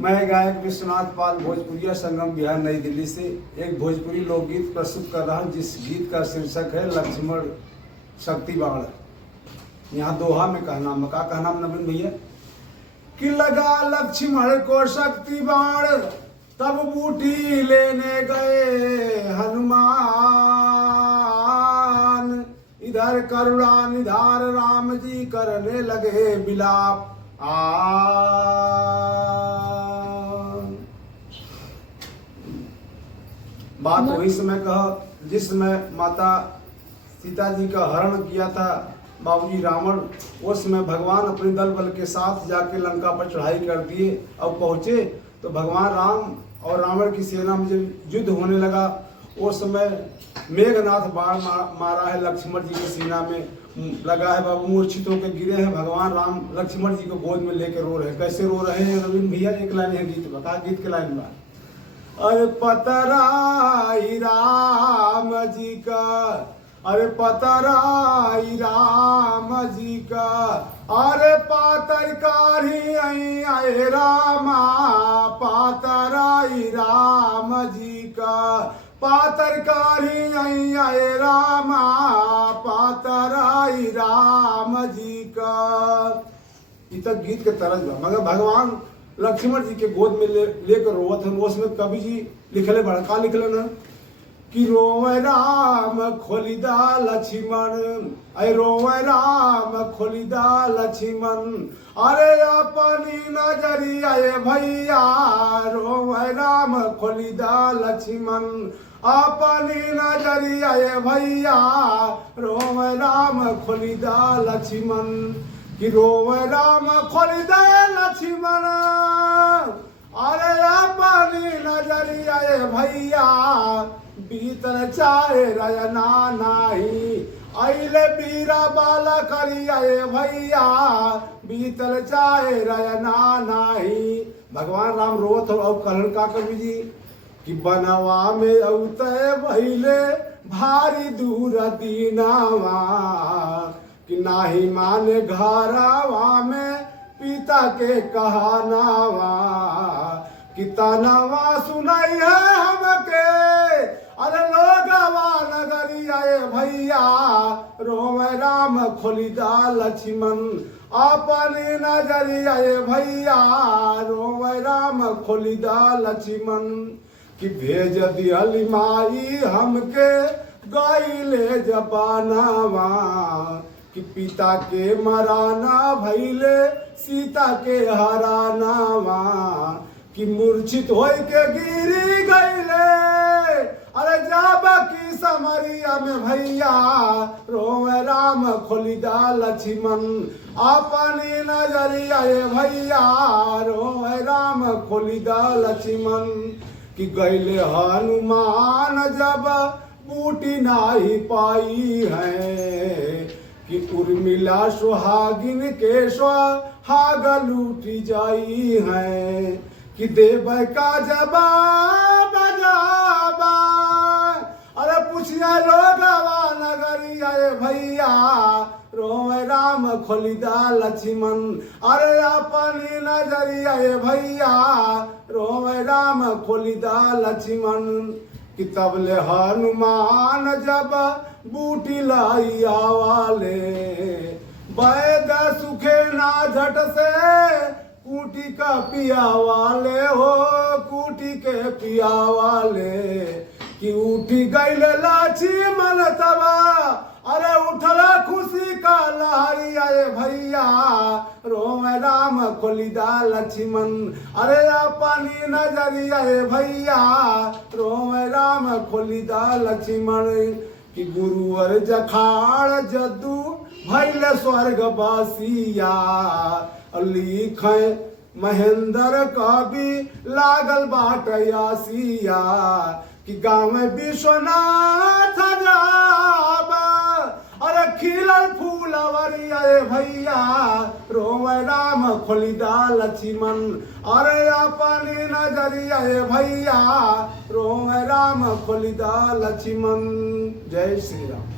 मैं गायक विश्वनाथ पाल भोजपुरिया संगम बिहार नई दिल्ली से एक भोजपुरी लोकगीत प्रस्तुत कर रहा हूँ, जिस गीत का शीर्षक है लक्ष्मण शक्ति बाण। यहाँ दोहा में कहना नवीन भैया कि लगा लक्ष्मण को शक्ति बाण, तब बूटी लेने गए हनुमान। इधर करुणा निधार राम जी करने लगे विलाप। बात वही समय कह जिस समय माता सीता जी का हरण किया था बाबूजी रावण। उस समय भगवान अपने दल बल के साथ जाके लंका पर चढ़ाई कर दिए। अब पहुंचे तो भगवान राम और रावण की सेना में जब युद्ध होने लगा, उस समय मेघनाथ बाण मारा है लक्ष्मण जी की सीना में लगा है। बाबू मूर्छित होकर गिरे हैं। भगवान राम लक्ष्मण जी को गोद में लेकर रो रहे हैं। कैसे रो रहे हैं नवीन भैया? एक लाइन है गीत बता, गीत के लाइन में अरे पतराई राम जी का, अरे पतराई राम जी का, अरे पातर कारी आए रामा, पातराई राम जी का, पातर कारी आए रामा, पातराई राम जी का। इत गीत के तरज बा, मगर भगवान लक्ष्मण जी के गोद में लेकर रोवत है। उसमें कवि जी लिखले बड़का लिखले न कि रोवे राम खोलिदा लक्ष्मण, अरे रोवे राम खोलिदा लक्ष्मण, अरे अपनी नजरिया भैया, रोवे राम खोलिदा लक्ष्मण, अपनी नजरिया भैया, रोवे राम खोलिदा लक्ष्मण, कि रोवे राम खोलिदा लक्ष्मण, अरे अपनी नजरिया भैया, बीतल चाहे रयना नाही, अइले बीरा बाला करिया भैया, बीतल चाहे रयना नाही। भगवान राम रोत हो और कहन का कवि जी कि बनवा में औते भइले भारी दूर दीनावा, कि नाही माने घरावा में पिता के कहानावा, कि तनावा सुनाई है हमके, अरे लोगवा नगरिया भैया, रोवे राम खोलिदा लक्ष्मण, अपनी नजरिया भैया, रोवे राम खोलिदा लक्ष्मण, कि भेज दिहली माई हमके गईले जपानावा, कि पिता के मराना भइले सीता के हरानावा, कि मूर्छित होय के गिरी गईले, अरे जाबकी समरिया में भैया, रोवे राम खोलिदा लक्ष्मण, अपनी नजरिया भैया, रोवे राम खोलिदा लक्ष्मण, कि गईले हनुमान जब बूटी नाही पाई है, कि उर्मिला सुहागिन के सुहाग लूटी जाई है, कि देव का जवाब जाबा, अरे पूछिया लोगवा नगरिया भैया, रोवे राम खोलिदा लक्ष्मण, अरे अपनी नजरिया भैया, रोवे राम खोलिदा लक्ष्मण, कि तबले हनुमान जब बूटी लाई आवाले, वैद सुखे ना झट से कूटी का पिया वाले हो, कूटी के पिया वाले, कि उठी गईल लक्ष्मण तबा, अरे उठला खुशी का लहरिया भैया, रोवे राम खोलिदा लक्ष्मण, अरे अपनी नजरिया भैया, रोवे राम खोलिदा लक्ष्मण, कि गुरुवर जखाड़ जदू भैल स्वर्ग बासिया, लिखे महेंद्र कवि लागल बाट आसिया, कि गाँव में विश्वनाथ जाबा, अरे खिलल फूलवरिया भैया, रोवे राम खोलिदा लक्ष्मण, अरे अपनी नजरिया भैया, रोवे राम खोलिदा लक्ष्मण। जय श्री राम।